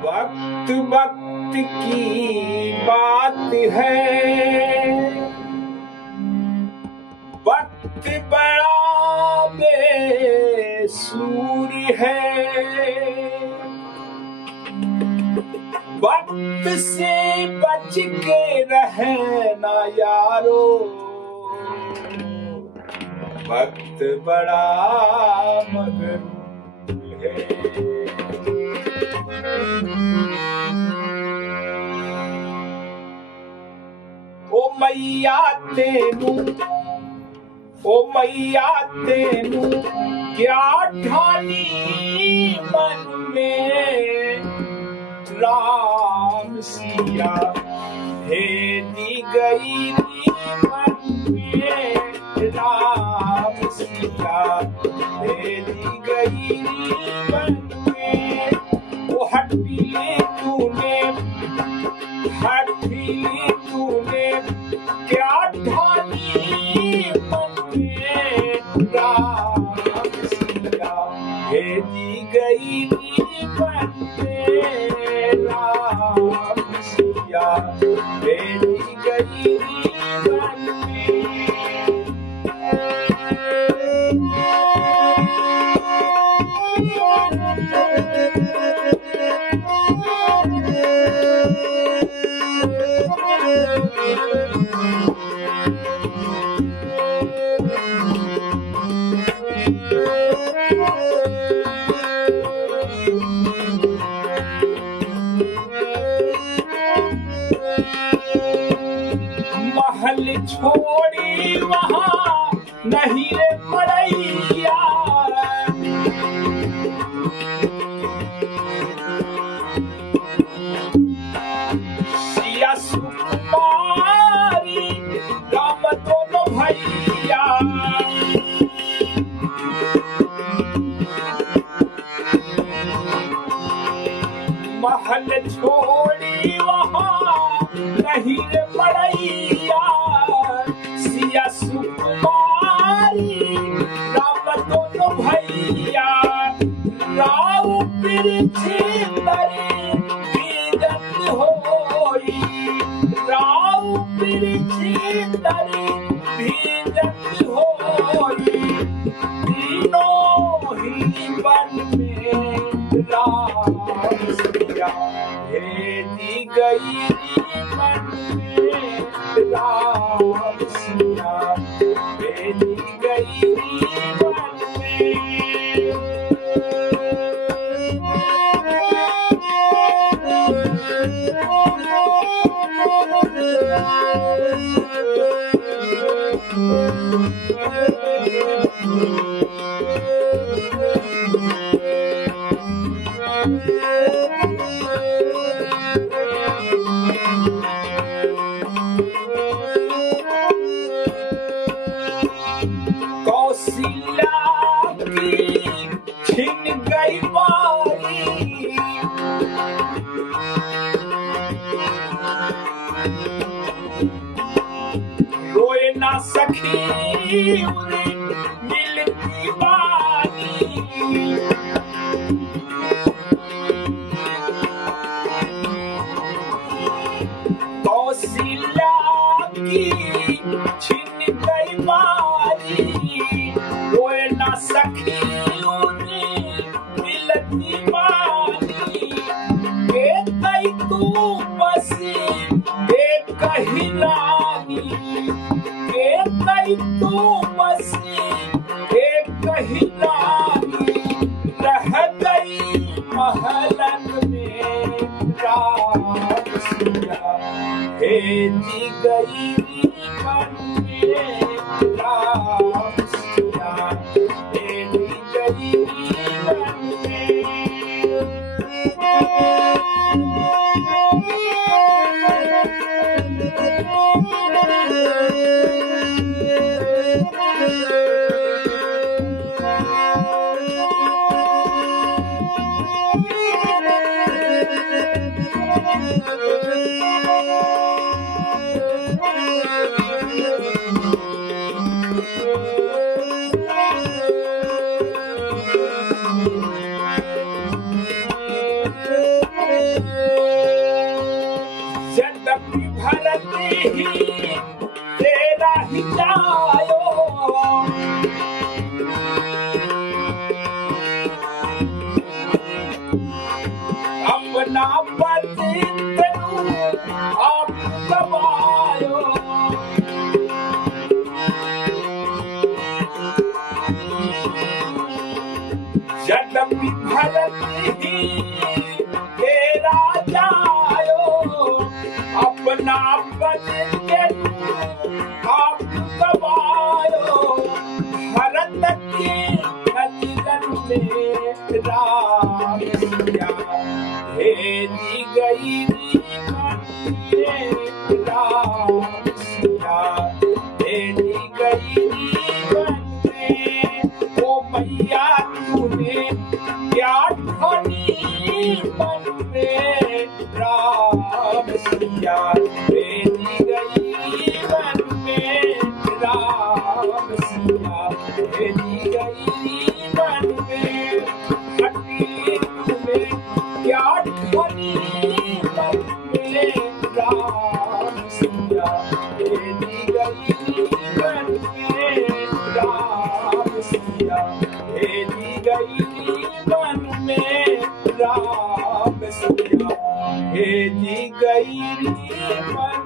वक्त वक्त की बात है, वक्त बड़ा बेसूर है, वक्त से बच के रहना यारो, वक्त बड़ा मगरूर है। ओ मैया तेनू, ओ मैया तेनू क्या ठानी मन में, राम सिया भेजी गई मन में, राम सिया भेजी गई मन में। वो हट्टी तूने, हट्टी तूने क्या ठानी मन में, राम सिया भेजी गई मन में, राम सिया भेजी गई मन में। महल छोड़ी वहाँ नहीं रे पड़ैया, सिया सुकुमारी राम दोनों भैया, महल छोड़ी वहाँ नहीं रे पड़ैया, सिया सुकुमारी राम दोनों भैया, राव बिरछी तरी बीजत होई, राव बिरछी तरी बीजत होई, तीनों ही वन में राम सिया भेजी गई मन में, राम सिया भेजी गई मन में। कौशल्या की छिन गई बारी, रोए ना सखी उन्हें मिलती बारी, कौशल्या की छिन गई बारी, रोए ना सखी उन्हें मिलती बारी, एक कई तू बसी एक कही रानी, एक कई तू बसी एक कही रानी, रह गई महलन में राम सिया भेजी गई मन में, राम सिया भेजी गई मन में। यद्यपि भरत ही तेरा ही जायो अपना पति तेरू आप गवायो यद्यपि भरत ही तेरा जायो अपना पति तेरू आप गवायो भरत की नजर में राम सिया भेजी गई राम सिया भेजी गई ओ मैया तूने क्या ठानी मन में राम सिया भेजी गई मन में राम सिया भेजी गई मन में हटी तूने क्या ठानी मन में राम सिया भेजी गई मन में राम सिया भेजी गई मन में राम सिया भेजी गई मन